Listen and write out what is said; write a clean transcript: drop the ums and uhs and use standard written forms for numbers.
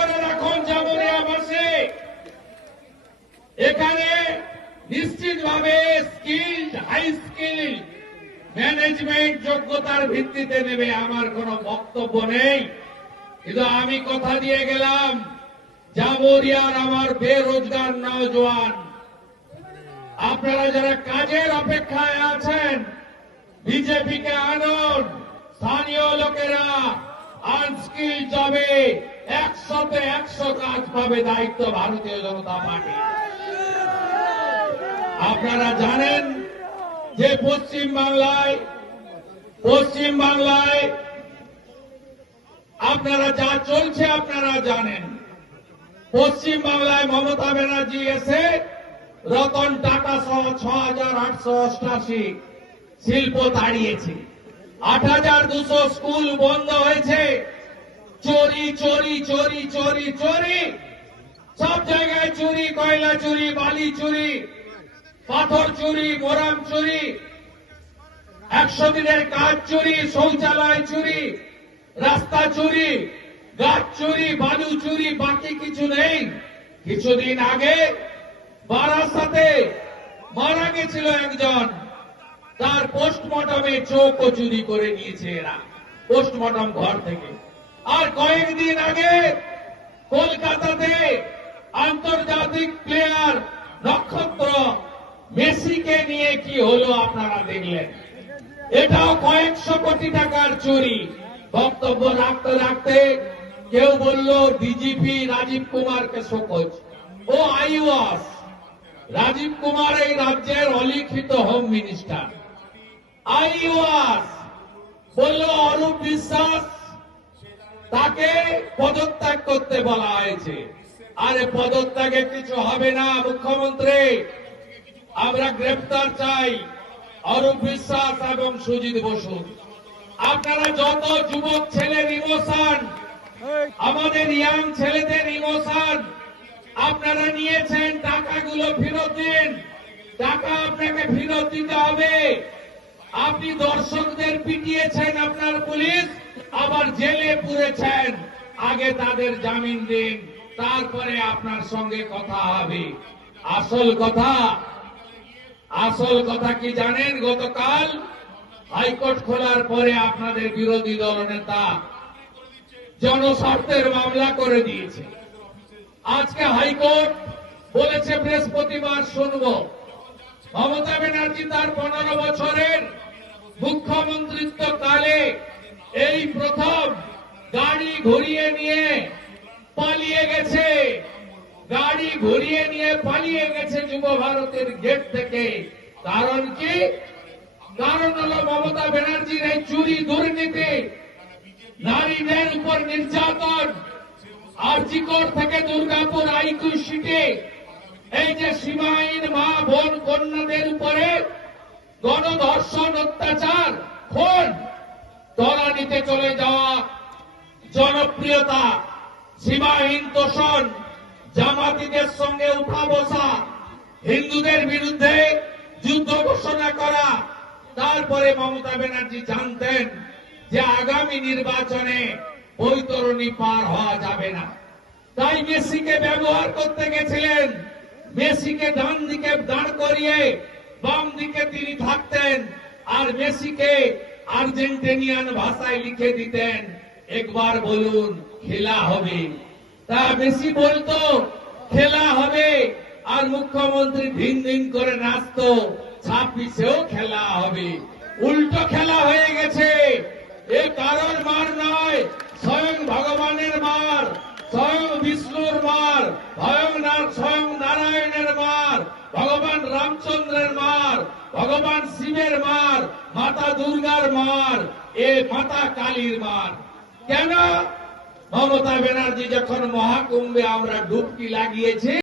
করে রাখুন জামুরিয়াবাসী, এখানে নিশ্চিতভাবে স্কিলড হাই স্কিল ম্যানেজমেন্ট যোগ্যতার ভিত্তিতে নেবে, আমার কোনো বক্তব্য নেই। কিন্তু আমি কথা দিয়ে গেলাম, জামুরিয়ার আমার বেরোজগার নওজোয়ান, আপনারা যারা কাজের অপেক্ষায় আছেন, বিজেপিকে আনুন। স্থানীয় লোকেরা আনস্কিল জবে 100তে 100 কাজ পাবে, দায়িত্ব ভারতীয় জনতা পার্টি। আপনারা জানেন যে পশ্চিম বাংলায় আপনারা যা চলছে আপনারা জানেন। পশ্চিম বাংলায় মমতা ব্যানার্জি এসে রতন টাটা সহ 6,888 শিল্প তাড়িয়েছে, 8,200 স্কুল বন্ধ হয়েছে, চোরি চোরি চোরি চোরি চোরি, সব জায়গায় চুরি, কয়লা চুরি, বালি চুরি, পাথর চুরি, মোরাম চুরি, 100 দিনের কাজ চুরি, শৌচালয় চুরি, রাস্তা চুরি, গাছ চুরি, বালু চুরি, বাকি কিছু নেই। কিছুদিন আগে বারাসাতে মারা গেছিল একজন, তার পোস্টমর্টমে চোখও চুরি করে নিয়েছে এরা পোস্টমর্টম ঘর থেকে। আর কয়েকদিন আগে কলকাতাতে আন্তর্জাতিক প্লেয়ার নক্ষত্র মেসিকে নিয়ে কি হলো আপনারা দেখলেন। এটাও কয়েকশো কোটি টাকার চুরি। বক্তব্য রাখতে রাখতে কেউ বলল ডিজিপি রাজীব কুমারকে শোকজ। ও আইওয়াস রাজীব কুমার এই রাজ্যের অলিখিত হোম মিনিস্টার। আইওয়াস বলল অরূপ বিশ্বাস তাকে পদত্যাগ করতে বলা হয়েছে। আরে পদত্যাগে কিছু হবে না মুখ্যমন্ত্রী, আমরা গ্রেফতার চাই অরূপ বিশ্বাস এবং সুজিত বসু। আপনারা যত যুবক ছেলের ইমোশন, আমাদের ইয়াং ছেলেদের ইমোশন আপনারা নিয়েছেন, টাকাগুলো ফেরত দিন। টাকা আপনাকে ফেরত দিতে হবে। আপনি দর্শকদের পিটিয়েছেন আপনার পুলিশ, আবার জেলে পুরেছেন। আগে তাদের জামিন দিন, তারপরে আপনার সঙ্গে কথা হবে। আসল কথা কি জানেন? গতকাল হাইকোর্ট খোলার পরে আপনাদের বিরোধী দলনেতা জনস্বার্থের মামলা করে দিয়েছে। আজকে হাইকোর্ট বলেছে বৃহস্পতিবার শুনব। মমতা ব্যানার্জি তার 15 বছরের মুখ্যমন্ত্রিত্ব কালে এই প্রথম গাড়ি ঘুরিয়ে নিয়ে পালিয়ে গেছে, যুব ভারতের গেট থেকে। কারণ কি? কারণ হল মমতা ব্যানার্জির এই চুরি, দুর্নীতি, নারীদের উপর নির্যাতন, আরজিকর থেকে দুর্গাপুর আইকিউ সিটে এই যে সীমাহীন মা বোন কন্যাদের উপরে গণধর্ষণ, অত্যাচার, খুন, তলানিতে চলে যাওয়া জনপ্রিয়তা, সীমাহীন তোষণ, জামাতিদের সঙ্গে উঠা বসা, হিন্দুদের বিরুদ্ধে যুদ্ধ ঘোষণা করা। তারপরে মমতা ব্যানার্জি জানতেন যে আগামী নির্বাচনে বৈতরণী পার হওয়া যাবে না, তাই মেসিকে ব্যবহার করতে গেছিলেন। মেসিকে ডান দিকে দাঁড় করিয়ে বাম দিকে তিনি থাকতেন, আর মেসিকে আর্জেন্টিনিয়ান ভাষায় লিখে দিতেন, একবার বলুন খেলা হবে। তা মেসি বলতো খেলা হবে, আর মুখ্যমন্ত্রী ভিন ভিন করে নাচতো 26-এও খেলা হবে। উল্টো খেলা হয়ে গেছে। এ কারোর মার নয়, স্বয়ং ভগবানের মার, স্বয়ং বিষ্ণুর মার, স্বয়ং নারায়ণের মার, ভগবান রামচন্দ্রের মার, ভগবান শিবের মার, মাতা দুর্গার মার, এ মাতা কালীর মার। কেন? মমতা ব্যানার্জি যখন মহাকুম্ভে আমরা ডুবকি লাগিয়েছি,